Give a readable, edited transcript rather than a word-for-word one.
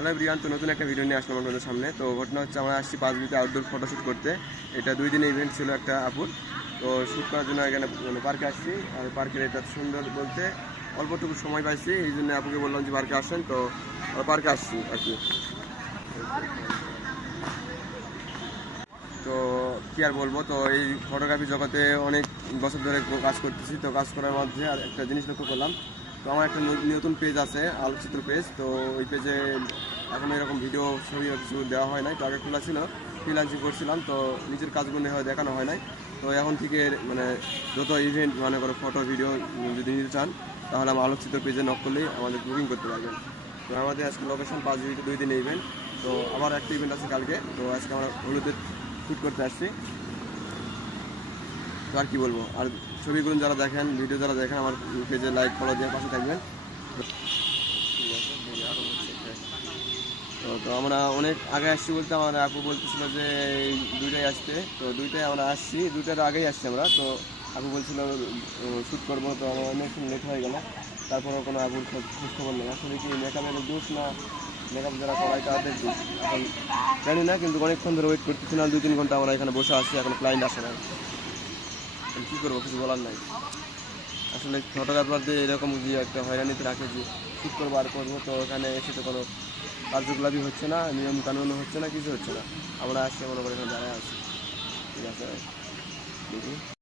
Hello Brian, তো নতুন একটা ভিডিও নিয়ে আসলাম আপনাদের সামনে। তো ঘটনা হচ্ছে, আমরা আসছি 5 বিতে আউটডোর ফটোশ্যুট করতে। এটা 2 দিনের ইভেন্ট ছিল একটা আপুর। তো শ্যুট করার জন্য এখানে পার্কে আসছি। আর পার্কের এটা সুন্দর বলতে অল্পটুকু সময় পাইছি, এই জন্য আপুকে বললাম যে পার্কে আসেন। তো পার্কে আসছি আর কি। তো কী আর বলবো, তো এই ফটোগ্রাফি জগতে অনেক বছর ধরে কাজ করতেছি। তো কাজ করার মধ্যে আর একটা জিনিস লক্ষ্য করলাম, তো আমার একটা নতুন পেজ আছে, আলোকচিত্র পেজ। তো ওই পেজে এখন এরকম ভিডিও ছবি কিছু দেওয়া হয় নাই। তো আগে খোলা ছিল, ফ্রিল্যান্সিং করছিলাম, তো নিজের কাজগুলো দেখানো হয় নাই। তো এখন থেকে যত ইভেন্ট করো ফটো ভিডিও যদি নিতে চান, তাহলে আমার আলোকচিত্র পেজে নক করলেই আমাদের বুকিং করতে পারবেন। তো আমাদের আজকে লোকেশন 5 বিতে 2 দিনের ইভেন্ট। তো আবার একটা ইভেন্ট আছে কালকে। তো আজকে আমরা হলুদের শ্যুট করতে আসছি। তো আর কি বলবো, আর ছবিগুলো যারা দেখেন, ভিডিও যারা দেখেন, আমার পেজে লাইক ফলো দিয়ে পাশে থাকবেন। তো আমরা অনেক আগে আসছি বলতে, আমার আপু বলতেছিল যে এই 2টায় আসতে। তো 2টায় আমরা আসছি, 2টার আগেই আসছি আমরা। তো আপু বলছিল শ্যুট করবো, তো আমার অনেক লেট হয়ে গেল। তারপরেও কোনো আপুর খোঁজ খবর নেই। আসলে কি মেকআপের দোষ না মেকআপ যারা করায় তাদের দোষ, এখন জানি না। কিন্তু অনেকক্ষণ ধরে ওয়েট করতেছি না, 2-3 ঘন্টা আমরা এখানে বসে আসছি, এখন ক্লায়েন্ট আসে না। কী করবো, কিছু বলার নাই। আসলে ফটোগ্রাফারদের এরকম যে একটা হয়রানিতে রাখে যে শ্যুট করবো আর করবো, তো এখানে এসে তো কোনো কার্যকলাপই হচ্ছে না, নিয়ম কানুনও হচ্ছে না, কিছু হচ্ছে না। আমরা আসছি, মনে করি এখানে দাঁড়ায় আছি। ঠিক আছে, দেখি।